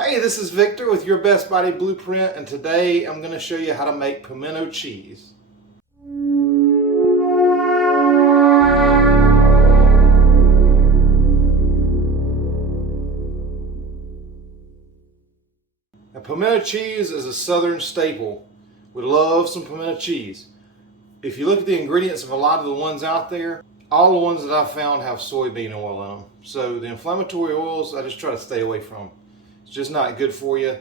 Hey, this is Victor with Your Best Body Blueprint, and today I'm going to show you how to make pimento cheese. Now, pimento cheese is a southern staple. We love some pimento cheese. If you look at the ingredients of a lot of the ones out there, all the ones that I've found have soybean oil in them. So the inflammatory oils, I just try to stay away from. It's just not good for you,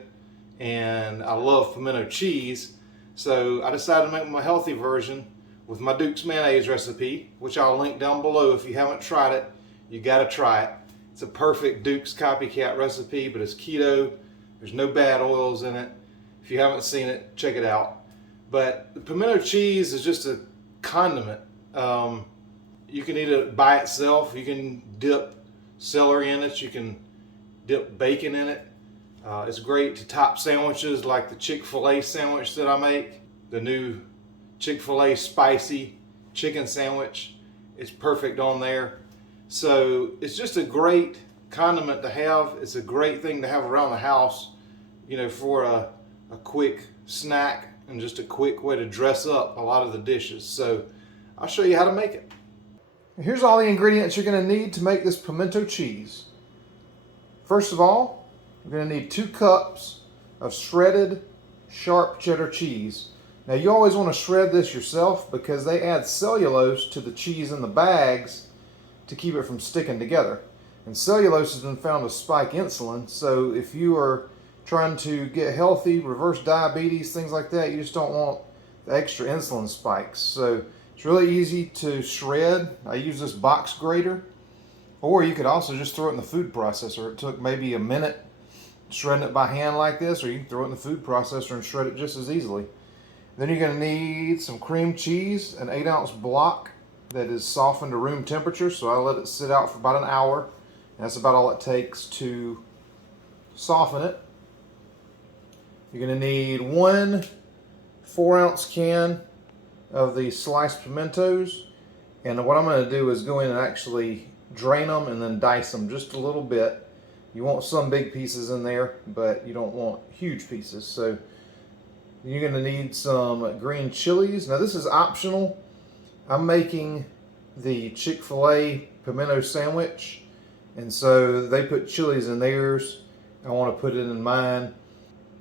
and I love pimento cheese, so I decided to make my healthy version with my Duke's mayonnaise recipe, which I'll link down below. If you haven't tried it, you got to try it. It's a perfect Duke's copycat recipe, but it's keto. There's no bad oils in it. If you haven't seen it, check it out. But the pimento cheese is just a condiment. You can eat it by itself. You can dip celery in it. You can dip bacon in it. It's great to top sandwiches like the Chick-fil-A sandwich that I make. The new Chick-fil-A spicy chicken sandwich. It's perfect on there. So it's just a great condiment to have. It's a great thing to have around the house, you know, for a quick snack and just a quick way to dress up a lot of the dishes. So I'll show you how to make it. Here's all the ingredients you're going to need to make this pimento cheese. First of all, you're going to need 2 cups of shredded sharp cheddar cheese. Now you always want to shred this yourself because they add cellulose to the cheese in the bags to keep it from sticking together. And cellulose has been found to spike insulin, so if you are trying to get healthy, reverse diabetes, things like that, you just don't want the extra insulin spikes. So it's really easy to shred. I use this box grater, or you could also just throw it in the food processor. It took maybe a minute shredding it by hand like this, or you can throw it in the food processor and shred it just as easily. Then you're going to need some cream cheese, an 8-ounce block that is softened to room temperature, so I let it sit out for about an hour, and that's about all it takes to soften it. You're going to need 1 4-ounce can of the sliced pimentos, and what I'm going to do is go in and actually drain them and then dice them just a little bit. You want some big pieces in there, but you don't want huge pieces. So you're going to need some green chilies. Now this is optional. I'm making the Chick-fil-A pimento sandwich, and so they put chilies in theirs. I want to put it in mine.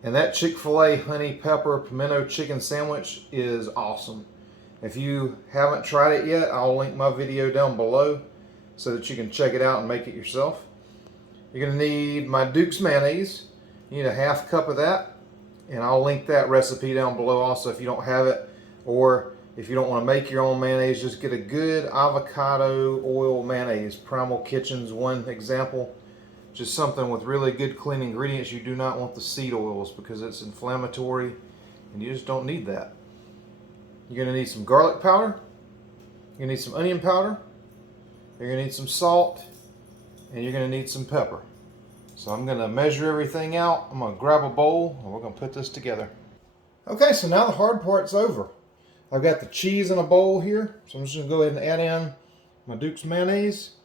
And that Chick-fil-A honey pepper pimento chicken sandwich is awesome. If you haven't tried it yet, I'll link my video down below so that you can check it out and make it yourself. You're going to need my Duke's mayonnaise. You need a 1/2 cup of that, and I'll link that recipe down below also if you don't have it, or if you don't want to make your own mayonnaise, just get a good avocado oil mayonnaise. Primal Kitchen's one example. Just something with really good clean ingredients. You do not want the seed oils because it's inflammatory and you just don't need that. You're going to need some garlic powder. You're going to need some onion powder. You're going to need some salt. And you're going to need some pepper. So I'm going to measure everything out. I'm going to grab a bowl and we're going to put this together. Okay, so now the hard part's over. I've got the cheese in a bowl here. So I'm just going to go ahead and add in my Duke's mayonnaise.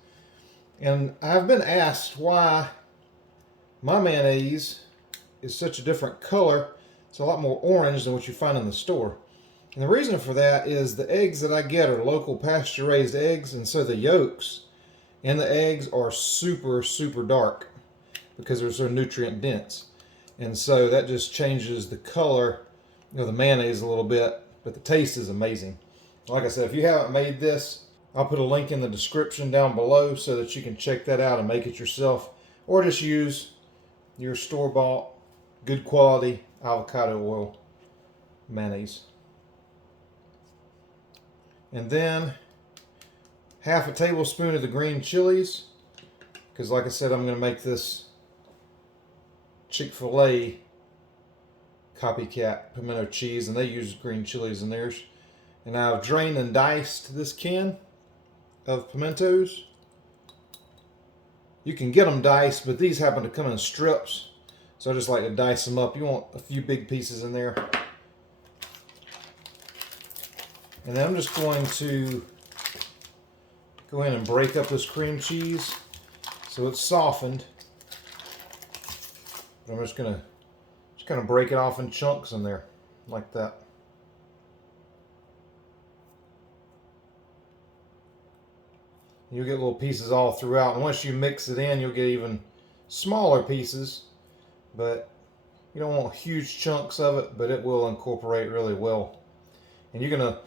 And I've been asked why my mayonnaise is such a different color. It's a lot more orange than what you find in the store. And the reason for that is the eggs that I get are local pasture-raised eggs, and so the yolks in the eggs are super, super dark because they're so nutrient dense. And so that just changes the color of the mayonnaise a little bit, but the taste is amazing. Like I said, if you haven't made this, I'll put a link in the description down below so that you can check that out and make it yourself, or just use your store-bought, good quality avocado oil mayonnaise. And then 1/2 tablespoon of the green chilies, because like I said, I'm going to make this Chick-fil-A copycat pimento cheese, and they use green chilies in theirs. And I've drained and diced this can of pimentos. You can get them diced, but these happen to come in strips, so I just like to dice them up. You want a few big pieces in there. And then I'm just going to go in and break up this cream cheese so it's softened. I'm just gonna break it off in chunks in there, like that. You'll get little pieces all throughout, and once you mix it in, you'll get even smaller pieces, but you don't want huge chunks of it, but it will incorporate really well. And you're gonna,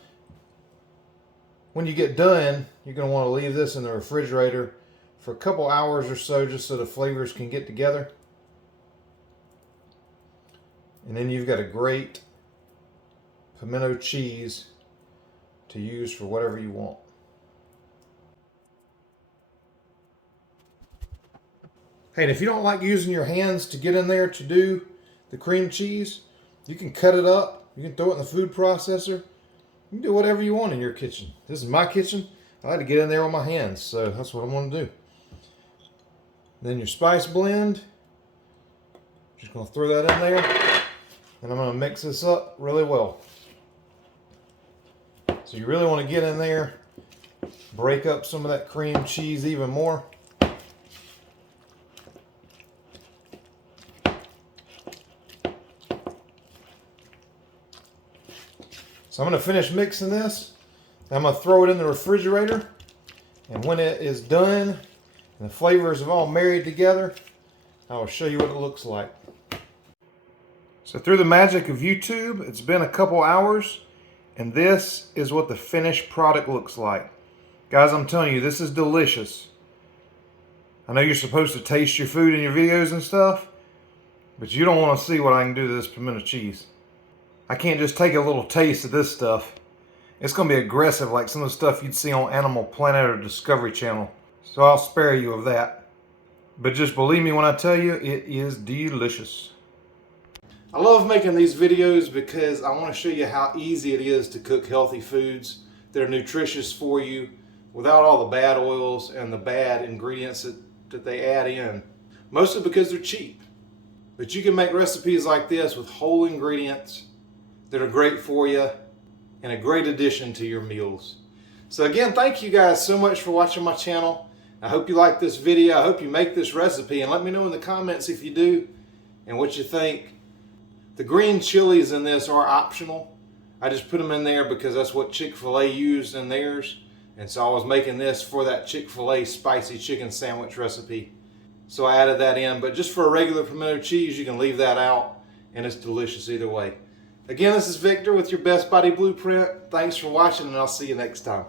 when you get done, you're gonna want to leave this in the refrigerator for a couple hours or so, just so the flavors can get together. And then you've got a great pimento cheese to use for whatever you want. Hey, and if you don't like using your hands to get in there to do the cream cheese, you can cut it up. You can throw it in the food processor. You can do whatever you want in your kitchen. This is my kitchen. I like to get in there with my hands, so that's what I'm going to do. Then your spice blend. Just going to throw that in there, and I'm going to mix this up really well. So you really want to get in there, break up some of that cream cheese even more. So I'm going to finish mixing this. I'm going to throw it in the refrigerator. And when it is done and the flavors have all married together, I will show you what it looks like. So through the magic of YouTube, it's been a couple hours, and this is what the finished product looks like. Guys, I'm telling you, this is delicious. I know you're supposed to taste your food in your videos and stuff, but you don't want to see what I can do to this pimento cheese. I can't just take a little taste of this stuff. It's going to be aggressive like some of the stuff you'd see on Animal Planet or Discovery Channel. So I'll spare you of that. But just believe me when I tell you, it is delicious. I love making these videos because I want to show you how easy it is to cook healthy foods that are nutritious for you without all the bad oils and the bad ingredients that they add in. Mostly because they're cheap. But you can make recipes like this with whole ingredients that are great for you and a great addition to your meals. So again, thank you guys so much for watching my channel. I hope you like this video. I hope you make this recipe, and let me know in the comments if you do and what you think. The green chilies in this are optional. I just put them in there because that's what Chick-fil-A used in theirs. And so I was making this for that Chick-fil-A spicy chicken sandwich recipe. So I added that in, but just for a regular pimento cheese, you can leave that out and it's delicious either way. Again, this is Victor with your Best Body Blueprint. Thanks for watching, and I'll see you next time.